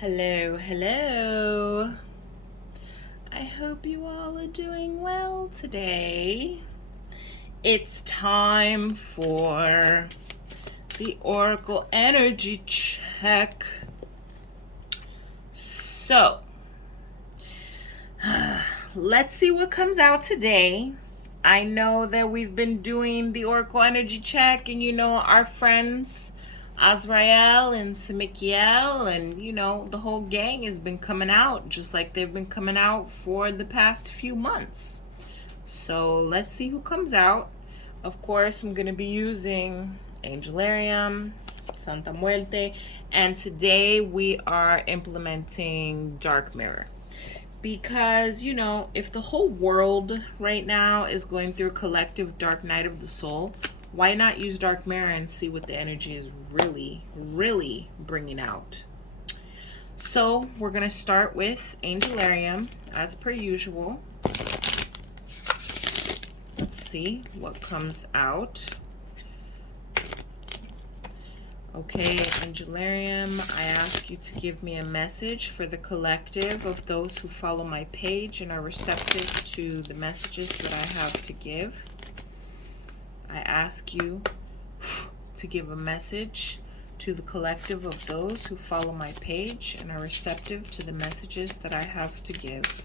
Hello, hello. I hope you all are doing well today. It's time for the Oracle Energy Check. So, let's see what comes out today. I know that we've been doing the Oracle Energy Check, and our friends Azrael and Samikiel and the whole gang has been coming out just like they've been coming out for the past few months. So let's see who comes out. Of course, I'm going to be using Angelarium, Santa Muerte, and today we are implementing Dark Mirror. Because, if the whole world right now is going through collective dark night of the soul, why not use Dark Mirror and see what the energy is really, really bringing out? So we're going to start with Angelarium as per usual. Let's see what comes out. Okay, Angelarium, I ask you to give me a message for the collective of those who follow my page and are receptive to the messages that I have to give. I ask you to give a message to the collective of those who follow my page and are receptive to the messages that I have to give.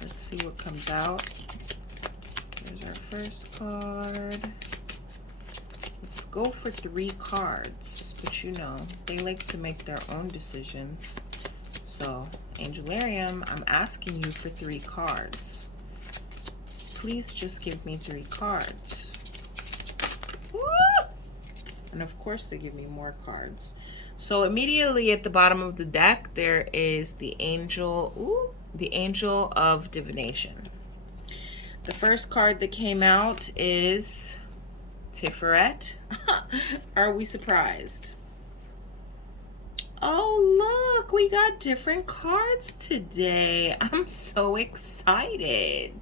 Let's see what comes out. Here's our first card. Let's go for 3 cards, but they like to make their own decisions. So, Angelarium, I'm asking you for 3 cards. Please just give me 3 cards. Woo! And of course they give me more cards. So immediately at the bottom of the deck, there is the Angel of Divination. The first card that came out is Tiferet. Are we surprised? Oh, look, we got different cards today. I'm so excited.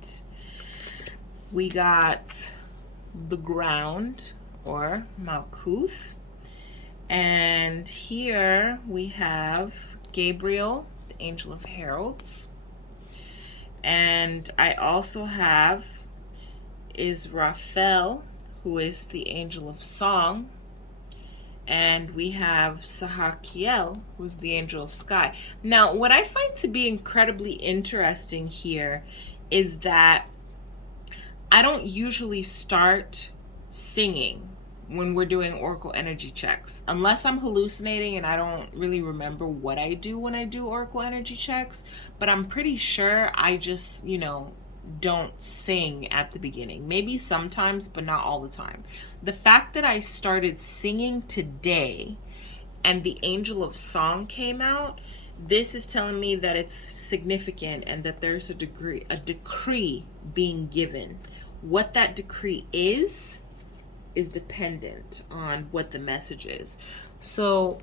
We got the Ground, or Malkuth. And here we have Gabriel, the Angel of Heralds. And I also have Israfel, who is the Angel of Song. And we have Sahakiel, who's the Angel of Sky. Now, what I find to be incredibly interesting here is that I don't usually start singing when we're doing Oracle energy checks, unless I'm hallucinating and I don't really remember what I do when I do Oracle energy checks. But I'm pretty sure I just, don't sing at the beginning. Maybe sometimes, but not all the time. The fact that I started singing today and the Angel of Song came out, this is telling me that it's significant and that there's a decree being given. What that decree is dependent on what the message is. So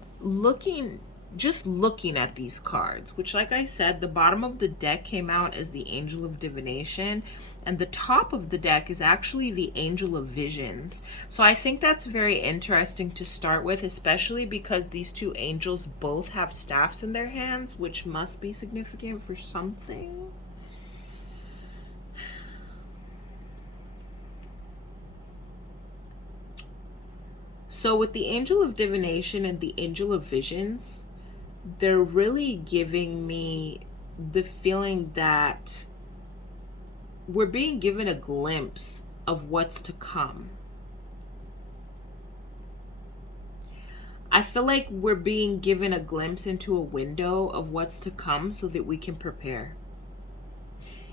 just looking at these cards, which, like I said, the bottom of the deck came out as the Angel of Divination, and the top of the deck is actually the Angel of Visions. So I think that's very interesting to start with, especially because these 2 angels both have staffs in their hands, which must be significant for something. So with the Angel of Divination and the Angel of Visions, they're really giving me the feeling that we're being given a glimpse of what's to come. I feel like we're being given a glimpse into a window of what's to come so that we can prepare.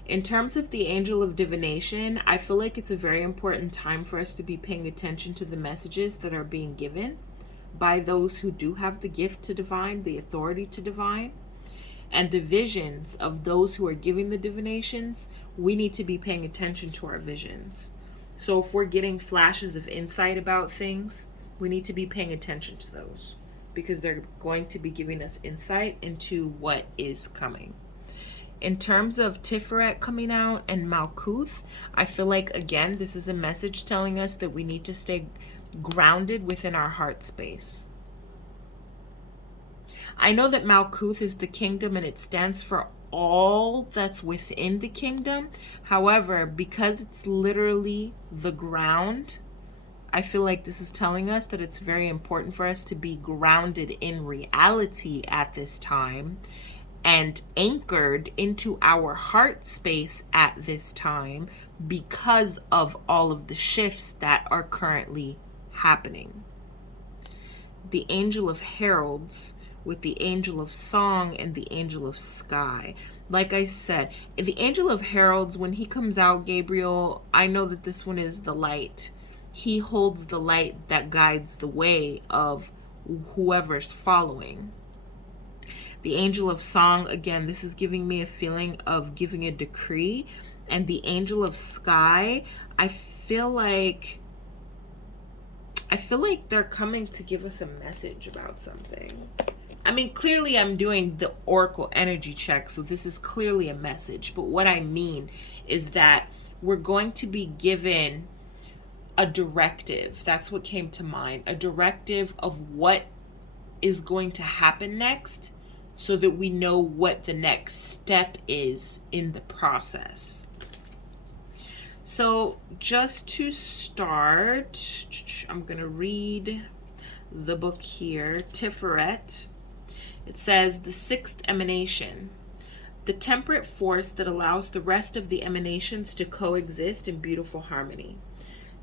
In terms of the Angel of Divination, I feel like it's a very important time for us to be paying attention to the messages that are being given by those who do have the gift to divine, the authority to divine, and the visions of those who are giving the divinations. We need to be paying attention to our visions. So if we're getting flashes of insight about things, we need to be paying attention to those, because they're going to be giving us insight into what is coming. In terms of Tiferet coming out and Malkuth, I feel like, again, this is a message telling us that we need to stay grounded within our heart space. I know that Malkuth is the kingdom and it stands for all that's within the kingdom. However, because it's literally the ground, I feel like this is telling us that it's very important for us to be grounded in reality at this time and anchored into our heart space at this time because of all of the shifts that are currently happening. The angel of heralds with the angel of song and the angel of sky. Like I said, the angel of heralds, when he comes out, Gabriel, I know that this one is the light. He holds the light that guides the way of whoever's following. The angel of song, again, this is giving me a feeling of giving a decree. And the angel of sky, I feel like they're coming to give us a message about something. I mean, clearly I'm doing the oracle energy check, so this is clearly a message. But what I mean is that we're going to be given a directive. That's what came to mind. A directive of what is going to happen next so that we know what the next step is in the process. So just to start, I'm going to read the book here, Tiferet. It says, the sixth emanation, the temperate force that allows the rest of the emanations to coexist in beautiful harmony.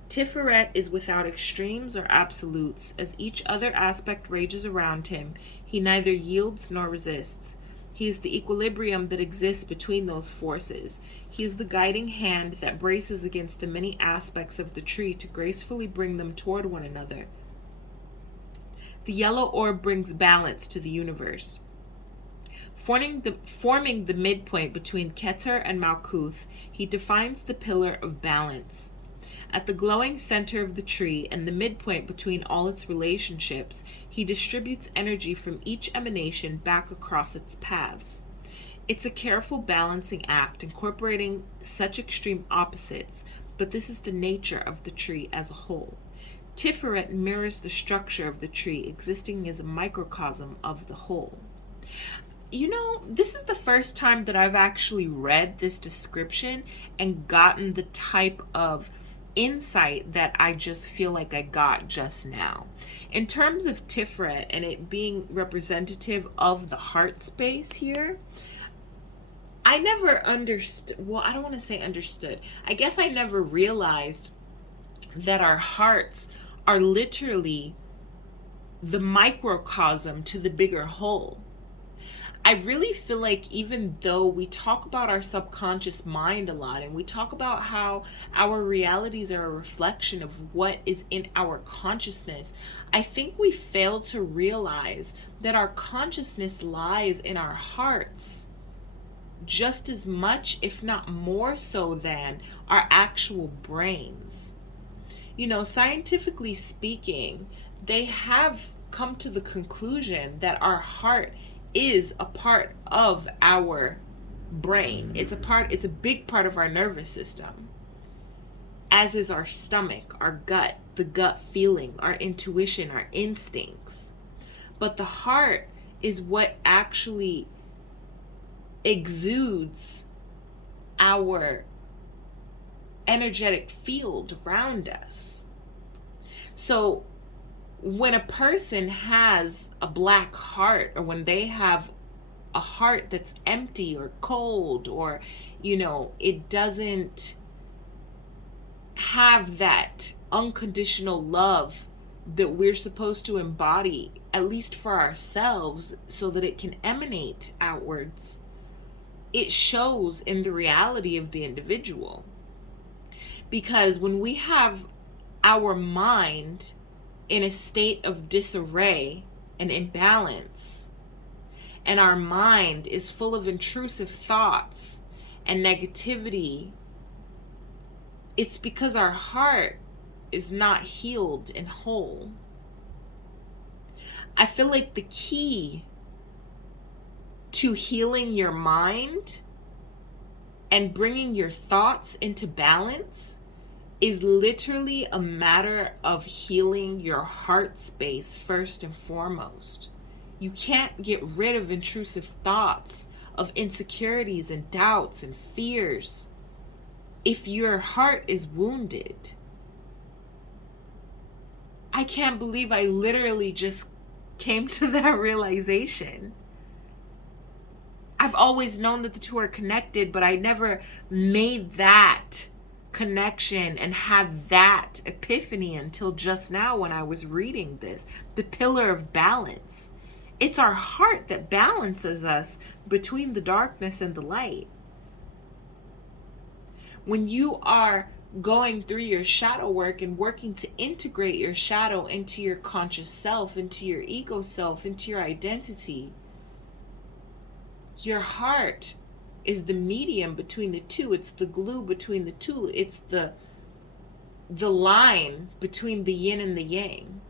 Tiferet is without extremes or absolutes. As each other aspect rages around him, he neither yields nor resists. He is the equilibrium that exists between those forces. He is the guiding hand that braces against the many aspects of the tree to gracefully bring them toward one another. The yellow orb brings balance to the universe. Forming the midpoint between Keter and Malkuth, he defines the pillar of balance. At the glowing center of the tree and the midpoint between all its relationships, he distributes energy from each emanation back across its paths. It's a careful balancing act, incorporating such extreme opposites, but this is the nature of the tree as a whole. Tiferet mirrors the structure of the tree, existing as a microcosm of the whole. You know, this is the first time that I've actually read this description and gotten the type of insight that I just feel like I got just now. In terms of Tiferet and it being representative of the heart space here, I never understood, well, I don't want to say understood. I guess I never realized that our hearts are literally the microcosm to the bigger whole. I really feel like even though we talk about our subconscious mind a lot and we talk about how our realities are a reflection of what is in our consciousness, I think we fail to realize that our consciousness lies in our hearts just as much, if not more so, than our actual brains. You know, scientifically speaking, they have come to the conclusion that our heart is a part of our brain. It's a big part of our nervous system, as is our stomach, our gut, the gut feeling, our intuition, our instincts. But the heart is what actually exudes our energetic field around us. So when a person has a black heart, or when they have a heart that's empty or cold, or, you know, it doesn't have that unconditional love that we're supposed to embody, at least for ourselves, so that it can emanate outwards, it shows in the reality of the individual. Because when we have our mind in a state of disarray and imbalance, and our mind is full of intrusive thoughts and negativity, it's because our heart is not healed and whole. I feel like the key to healing your mind and bringing your thoughts into balance is literally a matter of healing your heart space first and foremost. You can't get rid of intrusive thoughts, of insecurities and doubts and fears if your heart is wounded. I can't believe I literally just came to that realization. I've always known that the two are connected, but I never made that connection and had that epiphany until just now when I was reading this. The pillar of balance. It's our heart that balances us between the darkness and the light. When you are going through your shadow work and working to integrate your shadow into your conscious self, into your ego self, into your identity, your heart is the medium between the two. It's the glue between the two. It's the line between the yin and the yang.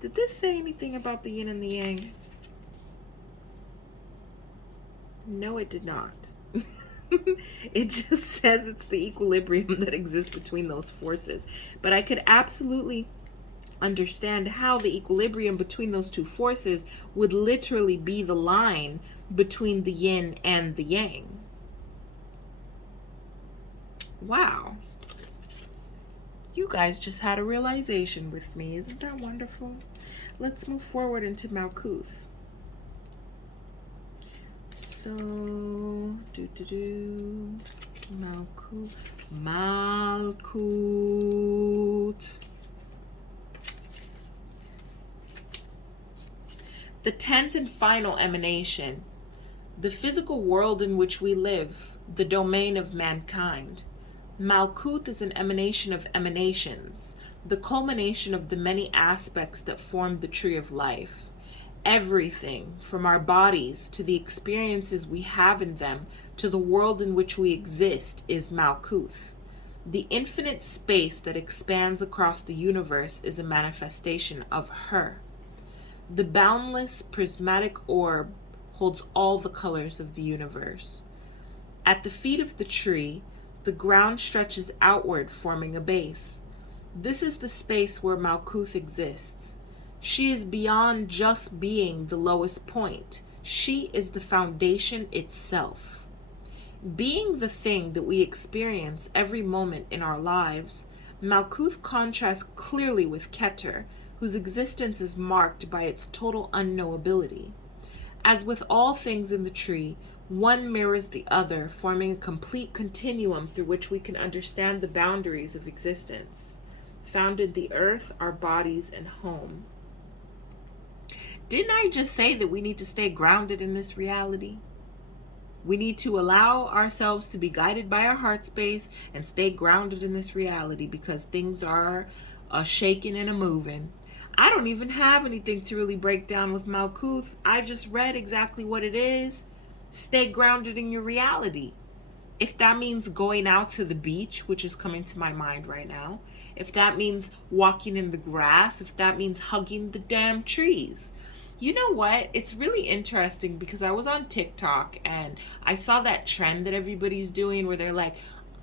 Did this say anything about the yin and the yang? No, it did not. It just says it's the equilibrium that exists between those forces. But I could absolutely understand how the equilibrium between those two forces would literally be the line between the yin and the yang. Wow. You guys just had a realization with me. Isn't that wonderful? Let's move forward into Malkuth. So, Malkuth. The 10th and final emanation. The physical world in which we live, the domain of mankind. Malkuth is an emanation of emanations, the culmination of the many aspects that form the tree of life. Everything, from our bodies to the experiences we have in them to the world in which we exist, is Malkuth. The infinite space that expands across the universe is a manifestation of her. The boundless prismatic orb holds all the colors of the universe. At the feet of the tree, the ground stretches outward, forming a base. This is the space where Malkuth exists. She is beyond just being the lowest point. She is the foundation itself. Being the thing that we experience every moment in our lives, Malkuth contrasts clearly with Keter, whose existence is marked by its total unknowability. As with all things in the tree, one mirrors the other, forming a complete continuum through which we can understand the boundaries of existence, found in the earth, our bodies, and home. Didn't I just say that we need to stay grounded in this reality? We need to allow ourselves to be guided by our heart space and stay grounded in this reality because things are shaking and moving. I don't even have anything to really break down with Malkuth. I just read exactly what it is. Stay grounded in your reality. If that means going out to the beach, which is coming to my mind right now, if that means walking in the grass, if that means hugging the damn trees. You know what? It's really interesting because I was on TikTok and I saw that trend that everybody's doing where they're like,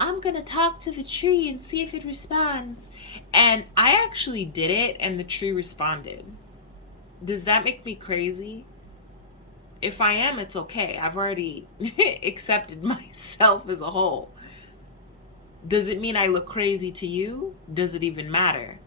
I'm going to talk to the tree and see if it responds. And I actually did it and the tree responded. Does that make me crazy? If I am, it's okay. I've already accepted myself as a whole. Does it mean I look crazy to you? Does it even matter?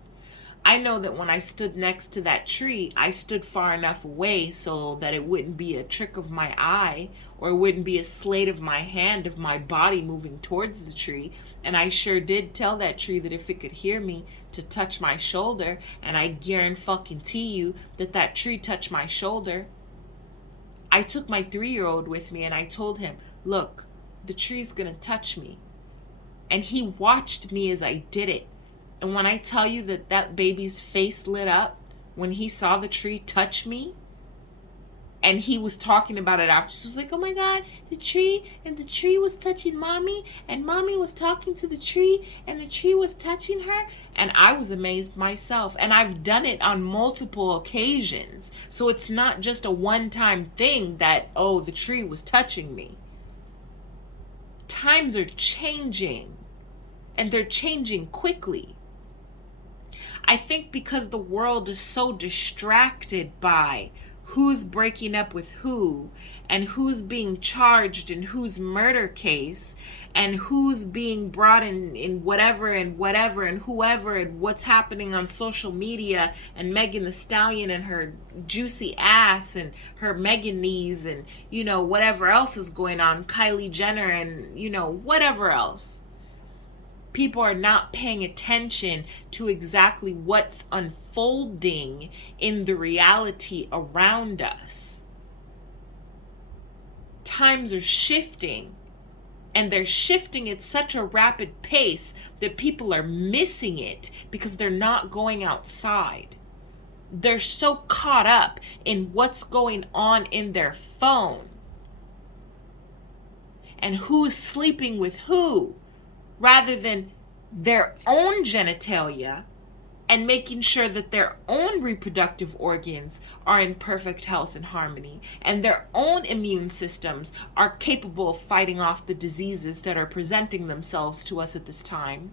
I know that when I stood next to that tree, I stood far enough away so that it wouldn't be a trick of my eye or it wouldn't be a sleight of my hand of my body moving towards the tree. And I sure did tell that tree that if it could hear me to touch my shoulder, and I guarantee you that that tree touched my shoulder. I took my 3-year-old with me and I told him, look, the tree's gonna touch me. And he watched me as I did it. And when I tell you that that baby's face lit up when he saw the tree touch me, and he was talking about it after, he was like, oh my God, the tree was touching mommy, and mommy was talking to the tree, and the tree was touching her. And I was amazed myself. And I've done it on multiple occasions. So it's not just a one-time thing that, oh, the tree was touching me. Times are changing, and they're changing quickly. I think because the world is so distracted by who's breaking up with who, and who's being charged in whose murder case, and who's being brought in whatever and whatever and whoever, and what's happening on social media, and Megan the Stallion and her juicy ass and her Megan knees, and whatever else is going on, Kylie Jenner, and whatever else. People are not paying attention to exactly what's unfolding in the reality around us. Times are shifting, and they're shifting at such a rapid pace that people are missing it because they're not going outside. They're so caught up in what's going on in their phone and who's sleeping with who, rather than their own genitalia and making sure that their own reproductive organs are in perfect health and harmony, and their own immune systems are capable of fighting off the diseases that are presenting themselves to us at this time.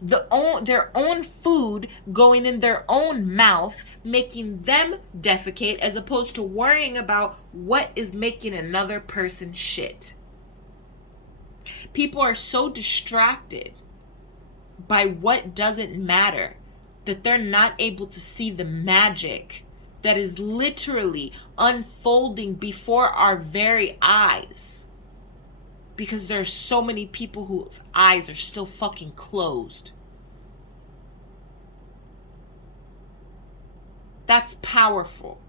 Their own food going in their own mouth, making them defecate, as opposed to worrying about what is making another person shit. People are so distracted by what doesn't matter that they're not able to see the magic that is literally unfolding before our very eyes. Because there are so many people whose eyes are still fucking closed. That's powerful.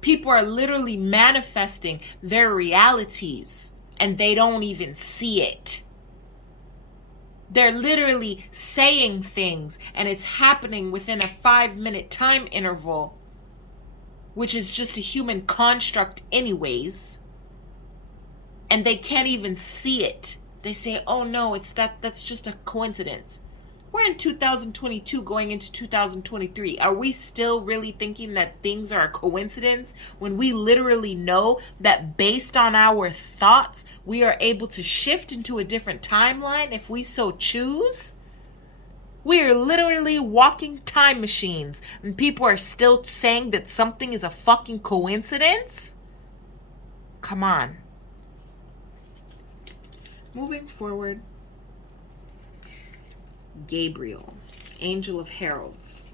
People are literally manifesting their realities and they don't even see it. They're literally saying things and it's happening within a 5-minute time interval, which is just a human construct anyways. And they can't even see it. They say, oh no, that's just a coincidence. We're in 2022 going into 2023. Are we still really thinking that things are a coincidence when we literally know that based on our thoughts, we are able to shift into a different timeline if we so choose? We are literally walking time machines, and people are still saying that something is a fucking coincidence? Come on. Moving forward. Gabriel, angel of heralds.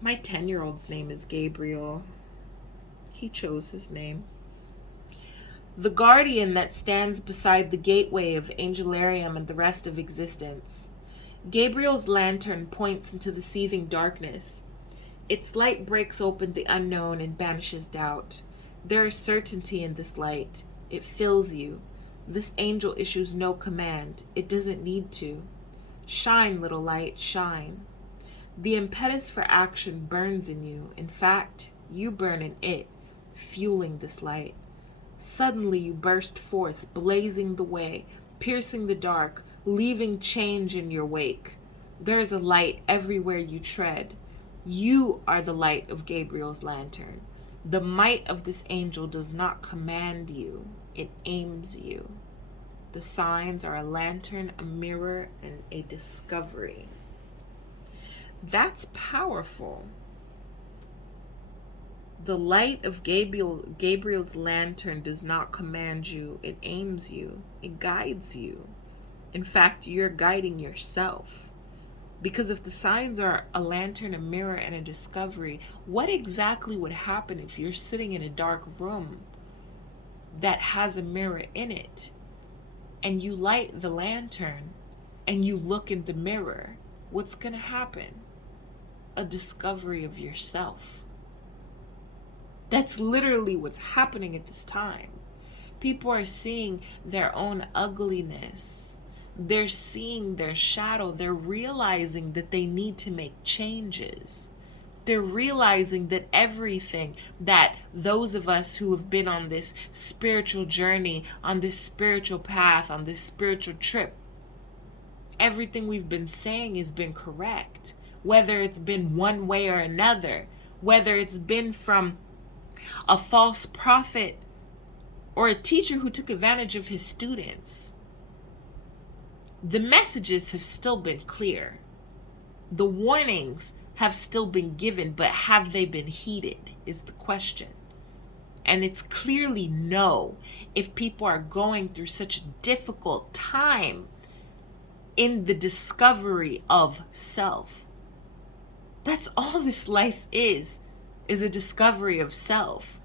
My 10-year-old's name is Gabriel. He chose his name. The guardian that stands beside the gateway of Angelarium and the rest of existence. Gabriel's lantern points into the seething darkness. Its light breaks open the unknown and banishes doubt. There is certainty in this light. It fills you. This angel issues no command. It doesn't need to. Shine, little light, shine. The impetus for action burns in you. In fact, you burn in it, fueling this light. Suddenly you burst forth, blazing the way, piercing the dark, leaving change in your wake. There is a light everywhere you tread. You are the light of Gabriel's lantern. The might of this angel does not command you, it aims you. The signs are a lantern, a mirror, and a discovery. That's powerful. The light of Gabriel's lantern does not command you. It aims you. It guides you. In fact, you're guiding yourself. Because if the signs are a lantern, a mirror, and a discovery, what exactly would happen if you're sitting in a dark room that has a mirror in it? And you light the lantern and you look in the mirror, what's going to happen? A discovery of yourself. That's literally what's happening at this time. People are seeing their own ugliness. They're seeing their shadow. They're realizing that they need to make changes. They're realizing that everything that those of us who have been on this spiritual journey, on this spiritual path, on this spiritual trip, everything we've been saying has been correct. Whether it's been one way or another, whether it's been from a false prophet or a teacher who took advantage of his students, the messages have still been clear. The warnings have still been given, but have they been heeded is the question. And it's clearly no, if people are going through such a difficult time in the discovery of self. That's all this life is a discovery of self.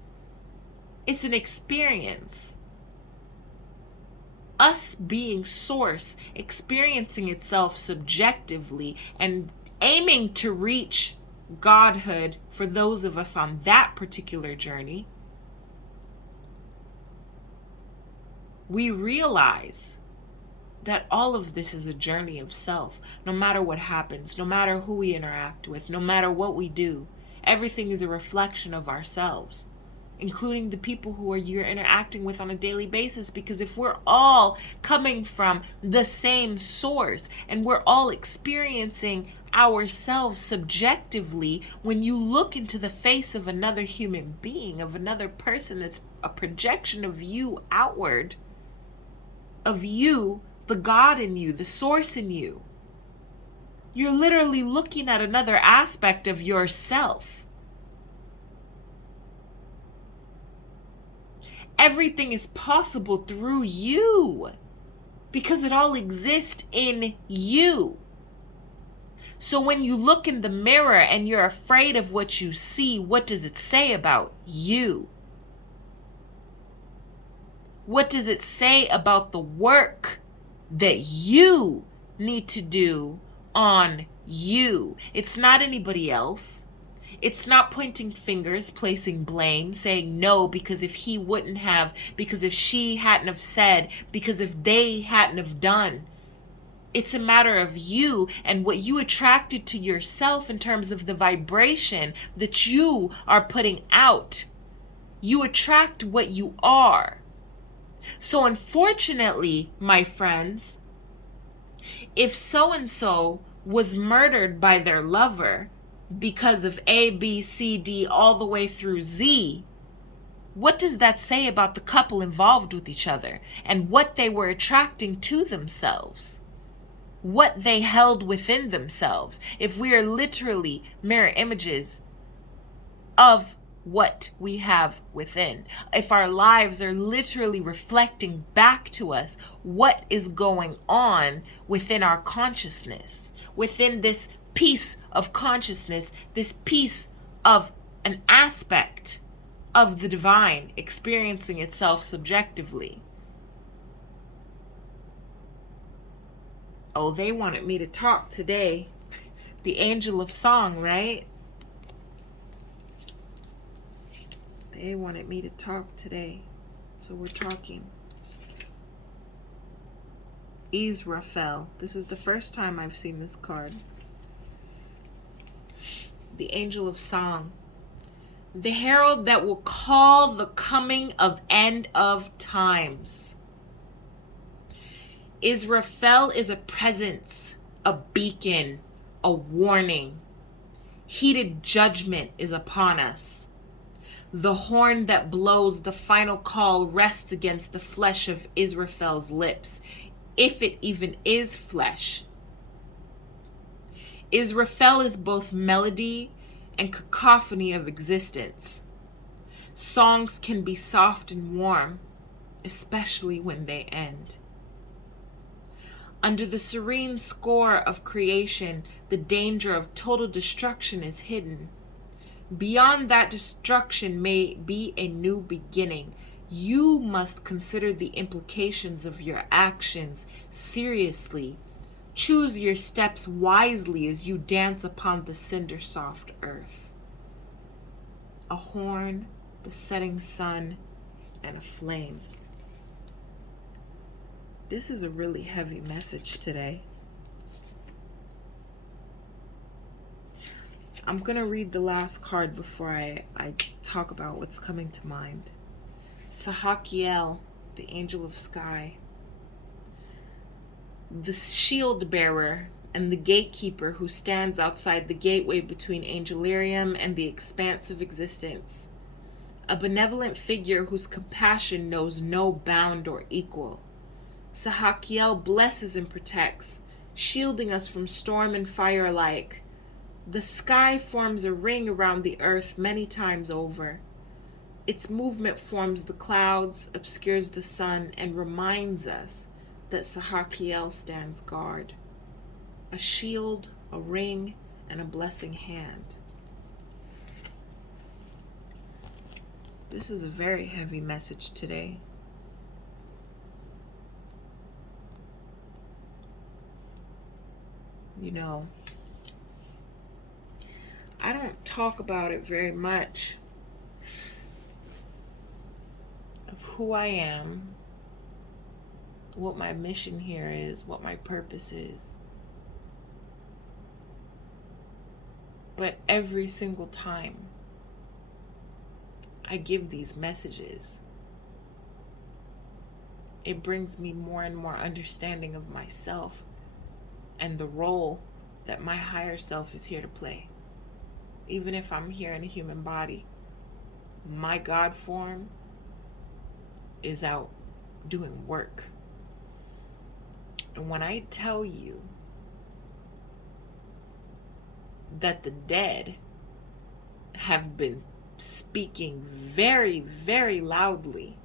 It's an experience. Us being source, experiencing itself subjectively and aiming to reach godhood for those of us on that particular journey, we realize that all of this is a journey of self. No matter what happens, no matter who we interact with, no matter what we do, everything is a reflection of ourselves, including the people who you're interacting with on a daily basis. Because if we're all coming from the same source and we're all experiencing ourselves subjectively, when you look into the face of another human being, of another person that's a projection of you outward, of you, the God in you, the source in you, you're literally looking at another aspect of yourself. Everything is possible through you because it all exists in you. So when you look in the mirror and you're afraid of what you see, what does it say about you? What does it say about the work that you need to do on you? It's not anybody else. It's not pointing fingers, placing blame, saying no, because if he wouldn't have, because if she hadn't have said, because if they hadn't have done. It's a matter of you and what you attracted to yourself in terms of the vibration that you are putting out. You attract what you are. So unfortunately, my friends, if so-and-so was murdered by their lover because of A, B, C, D, all the way through Z, what does that say about the couple involved with each other and what they were attracting to themselves? What they held within themselves? If we are literally mirror images of what we have within, if our lives are literally reflecting back to us what is going on within our consciousness, within this piece of consciousness, this piece of an aspect of the divine experiencing itself subjectively. Oh, they wanted me to talk today. The angel of song, right? They wanted me to talk today. So we're talking. Israfel. This is the first time I've seen this card. The angel of song. The herald that will call the coming of end of times. Israfel is a presence, a beacon, a warning. Heated judgment is upon us. The horn that blows the final call rests against the flesh of Israfel's lips, if it even is flesh. Israfel is both melody and cacophony of existence. Songs can be soft and warm, especially when they end. Under the serene score of creation, the danger of total destruction is hidden. Beyond that destruction may be a new beginning. You must consider the implications of your actions seriously. Choose your steps wisely as you dance upon the cinder-soft earth. A horn, the setting sun, and a flame. This is a really heavy message today. I'm going to read the last card before I talk about what's coming to mind. Sahakiel, the angel of sky. The shield bearer and the gatekeeper who stands outside the gateway between Angelarium and the expanse of existence. A benevolent figure whose compassion knows no bound or equal. Sahakiel blesses and protects. shielding us from storm and fire alike. The sky forms a ring around the earth many times over. Its movement forms the clouds, obscures the sun, and reminds us that Sahakiel stands guard. A shield, a ring, and a blessing hand. This is a very heavy message today. You know, I don't talk about it very much of who I am, what my mission here is, what my purpose is. But every single time I give these messages, it brings me more and more understanding of myself and the role that my higher self is here to play. Even if I'm here in a human body, my God form is out doing work. And when I tell you that the dead have been speaking very, very loudly,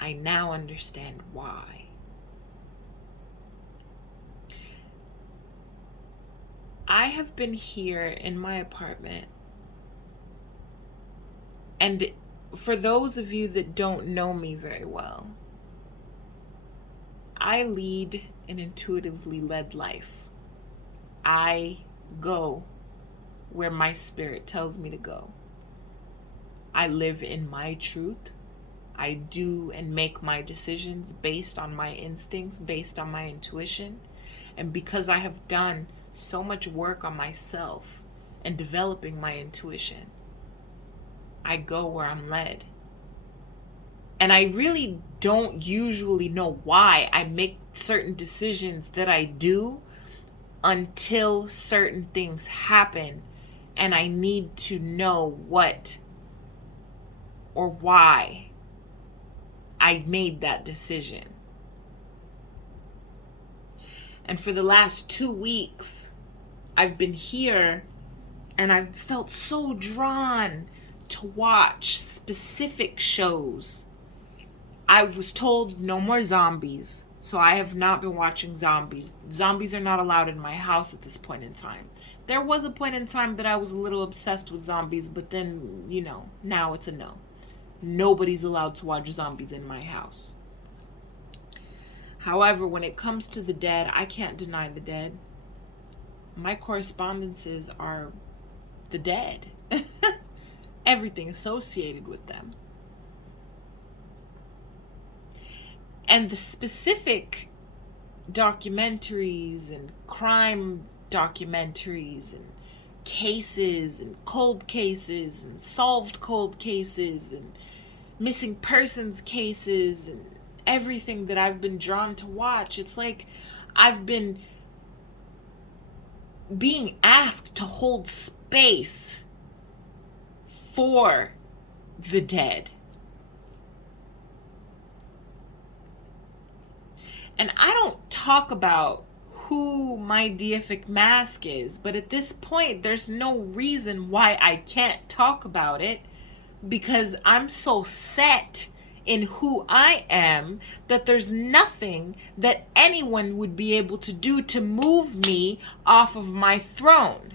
I now understand why. I have been here in my apartment, and for those of you that don't know me very well, I lead an intuitively led life. I go where my spirit tells me to go. I live in my truth. I do and make my decisions based on my instincts, based on my intuition. And because I have done so much work on myself and developing my intuition, I go where I'm led. And I really don't usually know why I make certain decisions that I do until certain things happen and I need to know what or why I made that decision. And for the last 2 weeks, I've been here and I've felt so drawn to watch specific shows. I was told no more zombies, so I have not been watching zombies. Zombies are not allowed in my house at this point in time. There was a point in time that I was a little obsessed with zombies, but then, now it's a no. Nobody's allowed to watch zombies in my house. However, when it comes to the dead, I can't deny the dead. My correspondences are the dead. Everything associated with them. And the specific documentaries and crime documentaries and cases and cold cases and solved cold cases and missing persons cases and everything that I've been drawn to watch, it's like I've been being asked to hold space for the dead. And I don't talk about who my deific mask is, but at this point, there's no reason why I can't talk about it, because I'm so set in who I am that there's nothing that anyone would be able to do to move me off of my throne.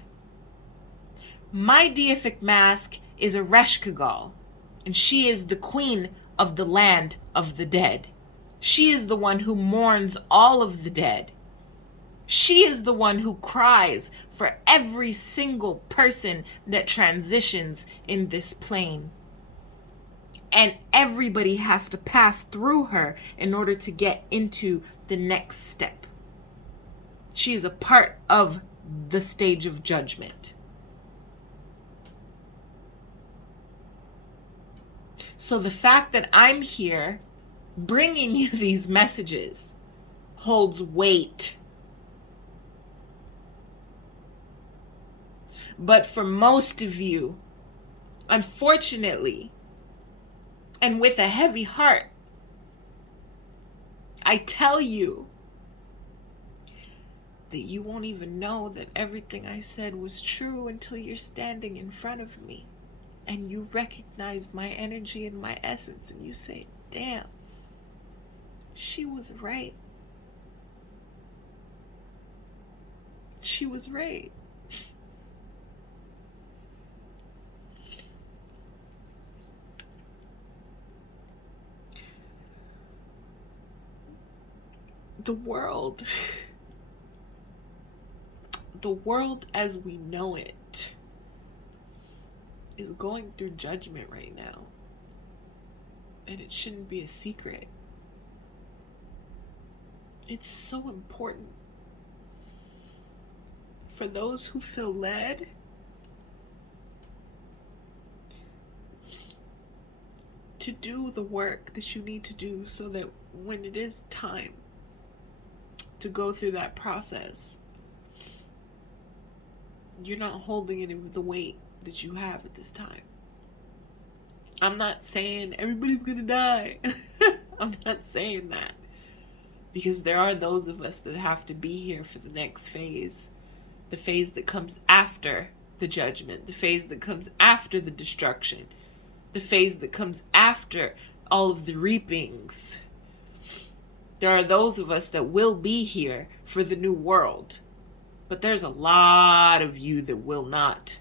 My deific mask is a Reshkagal, and she is the queen of the land of the dead. She is the one who mourns all of the dead. She is the one who cries for every single person that transitions in this plane. And everybody has to pass through her in order to get into the next step. She is a part of the stage of judgment. So the fact that I'm here bringing you these messages holds weight. But for most of you, unfortunately, and with a heavy heart, I tell you that you won't even know that everything I said was true until you're standing in front of me and you recognize my energy and my essence and you say, damn, she was right. She was right. The world as we know it is going through judgment right now. And it shouldn't be a secret. It's so important for those who feel led to do the work that you need to do so that when it is time to go through that process, you're not holding any of the weight that you have at this time. I'm not saying everybody's gonna die. I'm not saying that. Because there are those of us that have to be here for the next phase. The phase that comes after the judgment. The phase that comes after the destruction. The phase that comes after all of the reapings. There are those of us that will be here for the new world. But there's a lot of you that will not.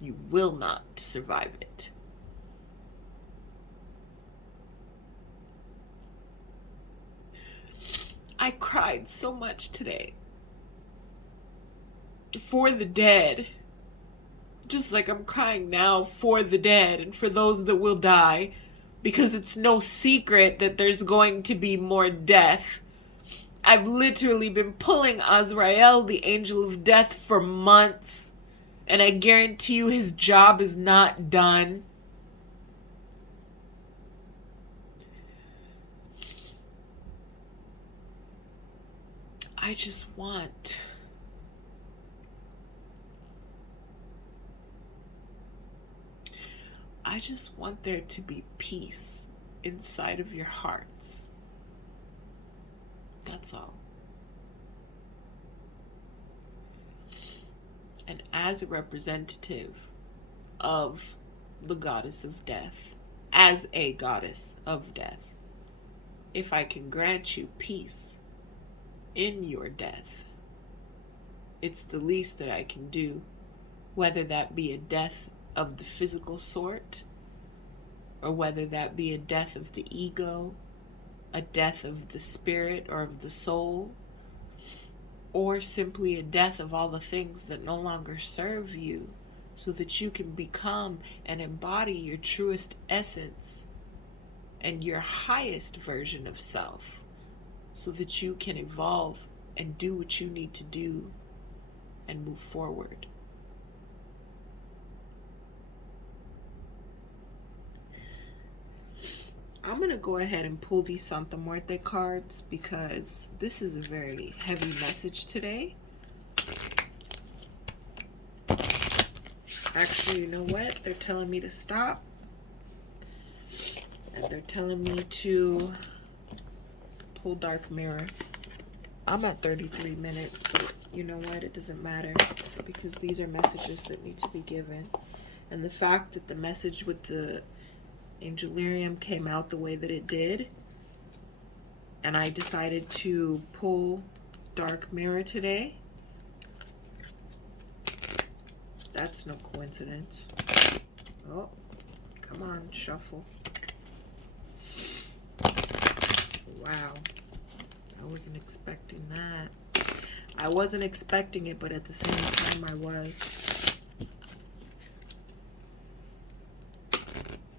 You will not survive it. I cried so much today for the dead. Just like I'm crying now for the dead and for those that will die. Because it's no secret that there's going to be more death. I've literally been pulling Azrael, the angel of death, for months. And I guarantee you his job is not done. I just want there to be peace inside of your hearts. That's all. And as a representative of the goddess of death, as a goddess of death, if I can grant you peace in your death, it's the least that I can do, whether that be a death of the physical sort, or whether that be a death of the ego, a death of the spirit or of the soul, or simply a death of all the things that no longer serve you, so that you can become and embody your truest essence and your highest version of self, so that you can evolve and do what you need to do and move forward. I'm going to go ahead and pull these Santa Muerte cards because this is a very heavy message today. Actually, you know what? They're telling me to stop. And they're telling me to pull Dark Mirror. I'm at 33 minutes, but you know what? It doesn't matter because these are messages that need to be given. And the fact that the message with the Angelarium came out the way that it did, and I decided to pull Dark Mirror today, that's no coincidence. Oh, come on, shuffle. Wow, I wasn't expecting that. I wasn't expecting it, but at the same time I was.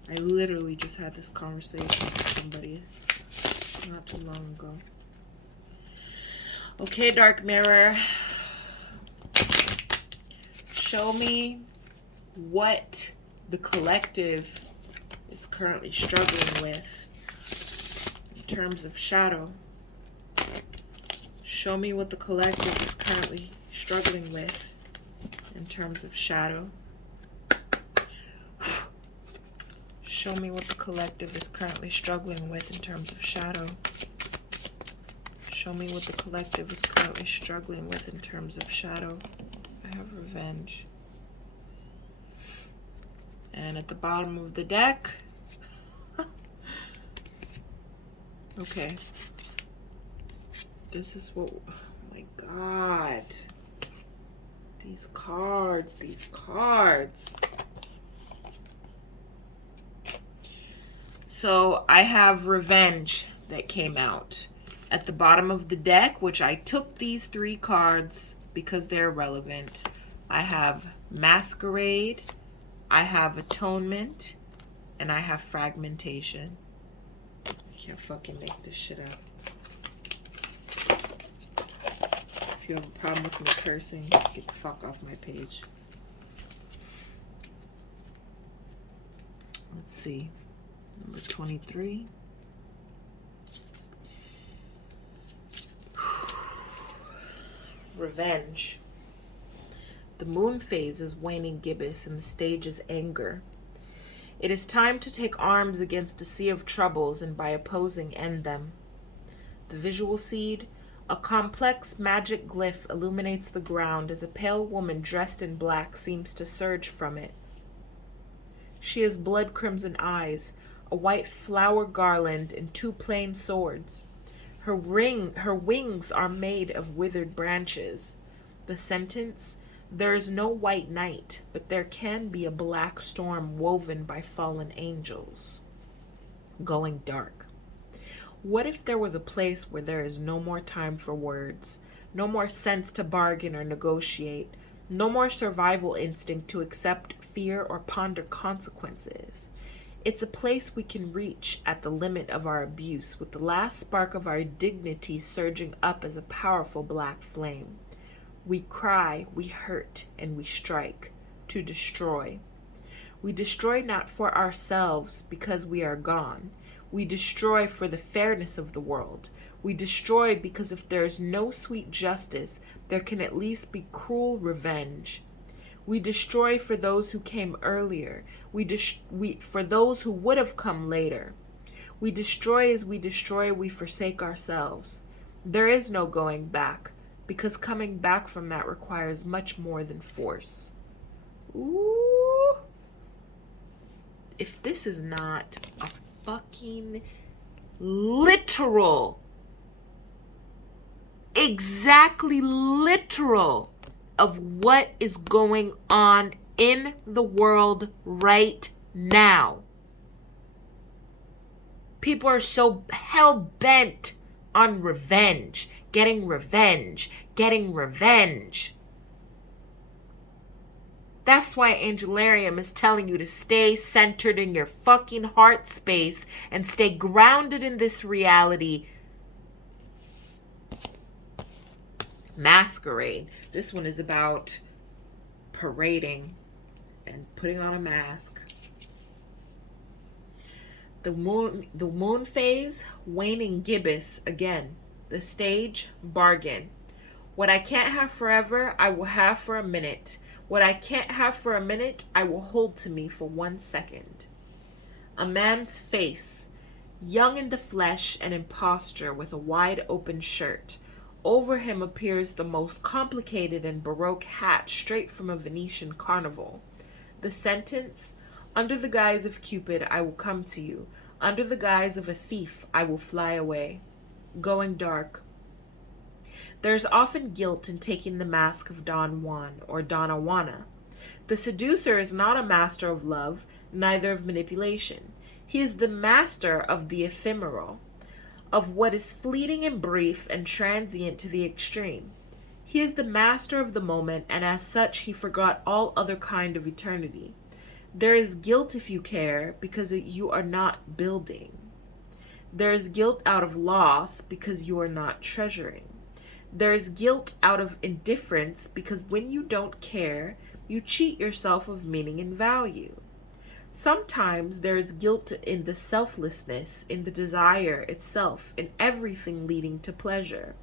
I literally just had this conversation with somebody not too long ago. Okay, Dark Mirror. Show me what the collective is currently struggling with in terms of shadow. Show me what the collective is currently struggling with in terms of shadow. Show me what the collective is currently struggling with in terms of shadow. Show me what the collective is currently struggling with in terms of shadow. I have revenge. And at the bottom of the deck, okay. This is what, oh my God. These cards. So I have revenge that came out. At the bottom of the deck, which I took these 3 cards because they're relevant. I have masquerade, I have atonement, and I have fragmentation. I can't fucking make this shit up. If you have a problem with me cursing, get the fuck off my page. Let's see. Number 23. Revenge. The moon phase is waning gibbous and the stage is anger. It is time to take arms against a sea of troubles and by opposing end them. The visual seed, a complex magic glyph, illuminates the ground as a pale woman dressed in black seems to surge from it. She has blood crimson eyes, a white flower garland, and 2 plain swords. Her wings are made of withered branches. The sentence, there is no white night, but there can be a black storm woven by fallen angels. Going dark. What if there was a place where there is no more time for words, no more sense to bargain or negotiate, no more survival instinct to accept fear or ponder consequences? It's a place we can reach at the limit of our abuse, with the last spark of our dignity surging up as a powerful black flame. We cry, we hurt, and we strike to destroy. We destroy not for ourselves because we are gone. We destroy for the fairness of the world. We destroy because if there is no sweet justice, there can at least be cruel revenge. We destroy for those who came earlier. For those who would have come later. We destroy as we destroy, we forsake ourselves. There is no going back, because coming back from that requires much more than force. Ooh. If this is not a fucking literal, exactly literal of what is going on in the world right now. People are so hell-bent on revenge, getting revenge, getting revenge. That's why Angelarium is telling you to stay centered in your fucking heart space and stay grounded in this reality. Masquerade. This one is about parading and putting on a mask. The moon phase, waning gibbous again. The stage, bargain. What I can't have forever, I will have for a minute. What I can't have for a minute, I will hold to me for 1 second. A man's face, young in the flesh and in posture, with a wide open shirt. Over him appears the most complicated and baroque hat straight from a Venetian carnival. The sentence, under the guise of Cupid, I will come to you. Under the guise of a thief, I will fly away. Going dark. There's often guilt in taking the mask of Don Juan or Donna Juana. The seducer is not a master of love, neither of manipulation. He is the master of the ephemeral, of what is fleeting and brief and transient to the extreme. He is the master of the moment, and as such he forgot all other kind of eternity. There is guilt if you care, because you are not building. There is guilt out of loss, because you are not treasuring. There is guilt out of indifference, because when you don't care, you cheat yourself of meaning and value. Sometimes there is guilt in the selflessness, in the desire itself, in everything leading to pleasure.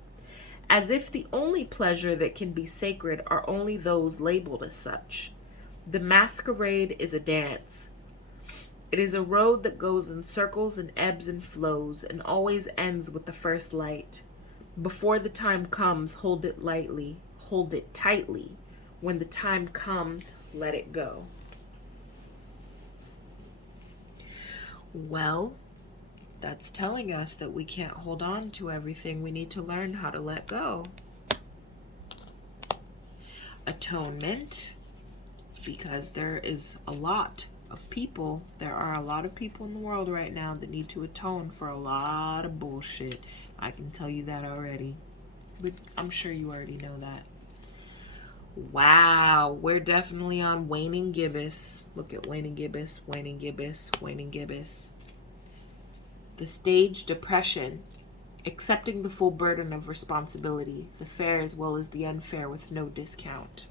As if the only pleasure that can be sacred are only those labeled as such. The masquerade is a dance. It is a road that goes in circles and ebbs and flows and always ends with the first light. Before the time comes, hold it lightly, hold it tightly. When the time comes, let it go. Well, that's telling us that we can't hold on to everything. We need to learn how to let go. Atonement, because there are a lot of people in the world right now that need to atone for a lot of bullshit. I can tell you that already. But I'm sure you already know that. Wow, we're definitely on waning gibbous. Look at waning gibbous, waning gibbous, waning gibbous. The stage depression, accepting the full burden of responsibility, the fair as well as the unfair with no discount.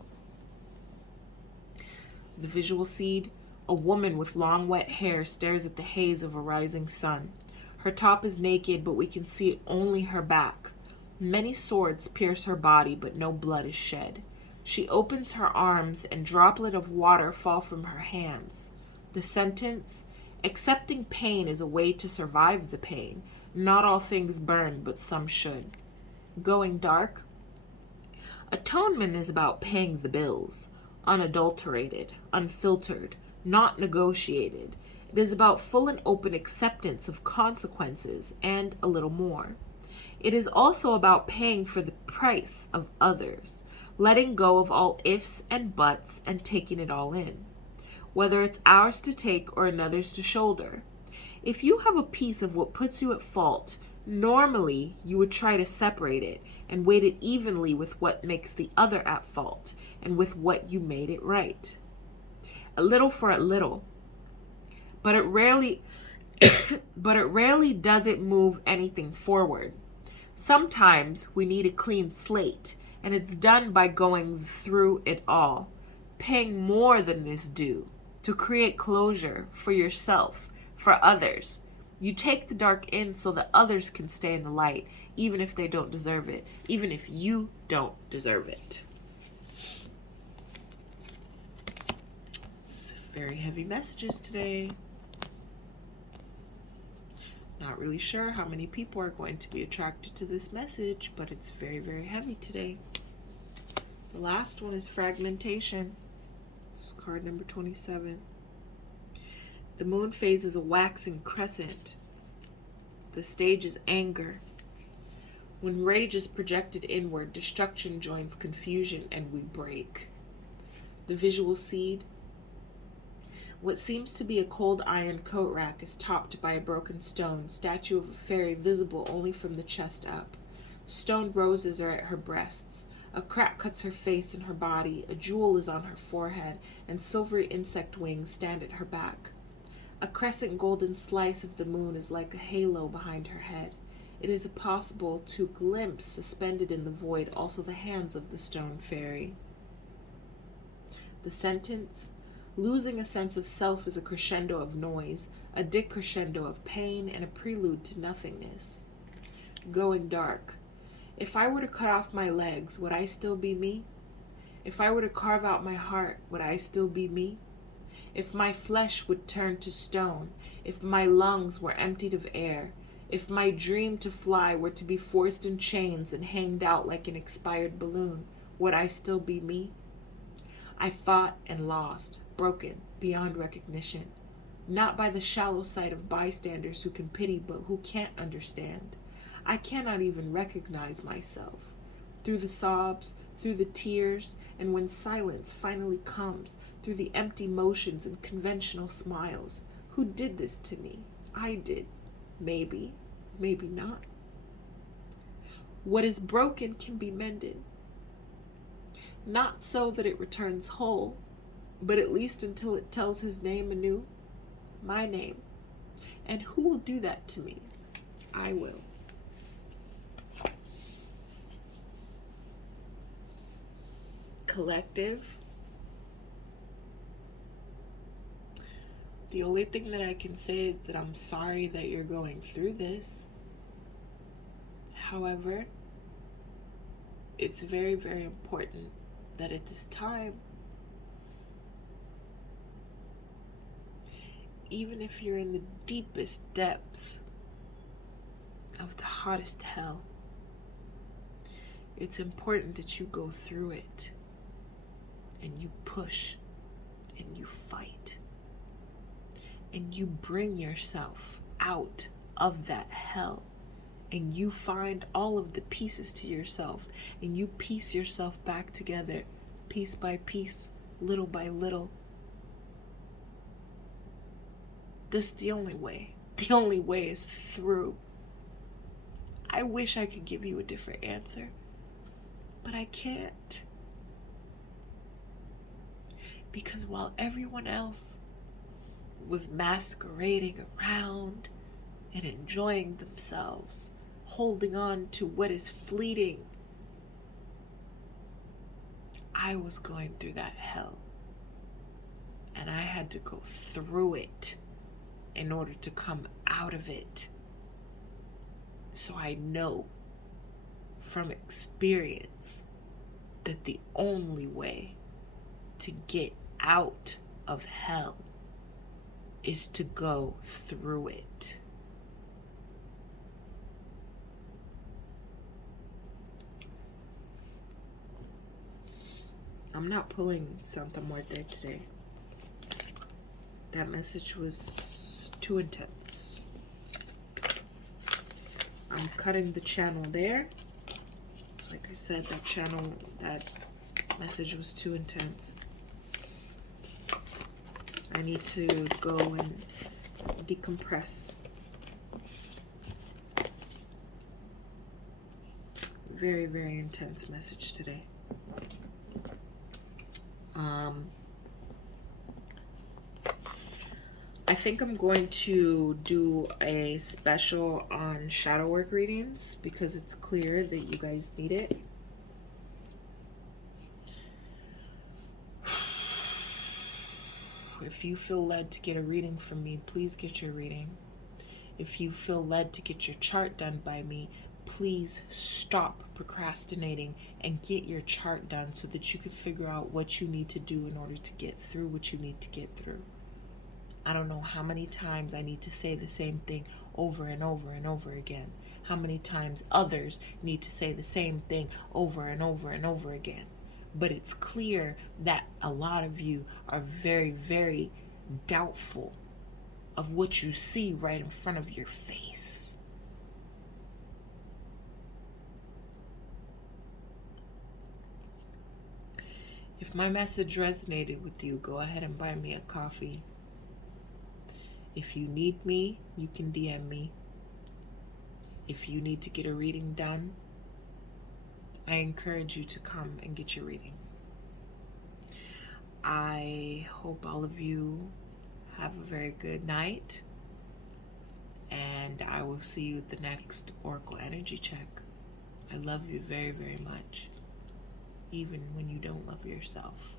The visual seed, a woman with long wet hair stares at the haze of a rising sun. Her top is naked, but we can see only her back. Many swords pierce her body, but no blood is shed. She opens her arms, and droplets of water fall from her hands. The sentence, accepting pain is a way to survive the pain. Not all things burn, but some should. Going dark. Atonement is about paying the bills. Unadulterated, unfiltered, not negotiated. It is about full and open acceptance of consequences and a little more. It is also about paying for the price of others, letting go of all ifs and buts and taking it all in, whether it's ours to take or another's to shoulder. If you have a piece of what puts you at fault, normally you would try to separate it and weight it evenly with what makes the other at fault and with what you made it right. A little for a little. But it rarely does it move anything forward. Sometimes we need a clean slate, and it's done by going through it all, paying more than is due, to create closure for yourself, for others. You take the dark in so that others can stay in the light, even if they don't deserve it, even if you don't deserve it. It's very heavy messages today. Not really sure how many people are going to be attracted to this message, but it's very, very heavy today. The last one is fragmentation. This is card number 27. The moon phase is a waxing crescent. The stage is anger. When rage is projected inward, destruction joins confusion and we break. The visual seed. What seems to be a cold iron coat rack is topped by a broken stone, statue of a fairy visible only from the chest up. Stoned roses are at her breasts. A crack cuts her face and her body. A jewel is on her forehead, and silvery insect wings stand at her back. A crescent golden slice of the moon is like a halo behind her head. It is possible to glimpse, suspended in the void, also the hands of the stone fairy. The sentence, losing a sense of self is a crescendo of noise, a decrescendo of pain, and a prelude to nothingness. Going dark. If I were to cut off my legs, would I still be me? If I were to carve out my heart, would I still be me? If my flesh would turn to stone, if my lungs were emptied of air, if my dream to fly were to be forced in chains and hanged out like an expired balloon, would I still be me? I fought and lost, broken, beyond recognition, not by the shallow sight of bystanders who can pity but who can't understand. I cannot even recognize myself. Through the sobs, through the tears, and when silence finally comes, through the empty motions and conventional smiles. Who did this to me? I did. Maybe, maybe not. What is broken can be mended. Not so that it returns whole, but at least until it tells his name anew, my name. And who will do that to me? I will. Collective. The only thing that I can say is that I'm sorry that you're going through this. However, it's very, very important that at this time, even if you're in the deepest depths of the hottest hell, It's important that you go through it and you push and you fight and you bring yourself out of that hell and you find all of the pieces to yourself and you piece yourself back together piece by piece, little by little. This is the only way. The only way is through. I wish I could give you a different answer, but I can't. Because while everyone else was masquerading around and enjoying themselves, holding on to what is fleeting, I was going through that hell. And I had to go through it in order to come out of it. So I know from experience that the only way to get out of hell is to go through it. I'm not pulling Santa Muerte today. That message was too intense. I'm cutting the channel there. Like I said, that message was too intense. I need to go and decompress. Very, very intense message today. I think I'm going to do a special on shadow work readings because it's clear that you guys need it. If you feel led to get a reading from me, please get your reading. If you feel led to get your chart done by me, please stop procrastinating and get your chart done so that you can figure out what you need to do in order to get through what you need to get through. I don't know how many times I need to say the same thing over and over and over again. How many times others need to say the same thing over and over and over again. But it's clear that a lot of you are very, very doubtful of what you see right in front of your face. If my message resonated with you, go ahead and buy me a coffee. If you need me, you can DM me. If you need to get a reading done, I encourage you to come and get your reading. I hope all of you have a very good night, and I will see you at the next Oracle Energy Check. I love you very, very much, even when you don't love yourself.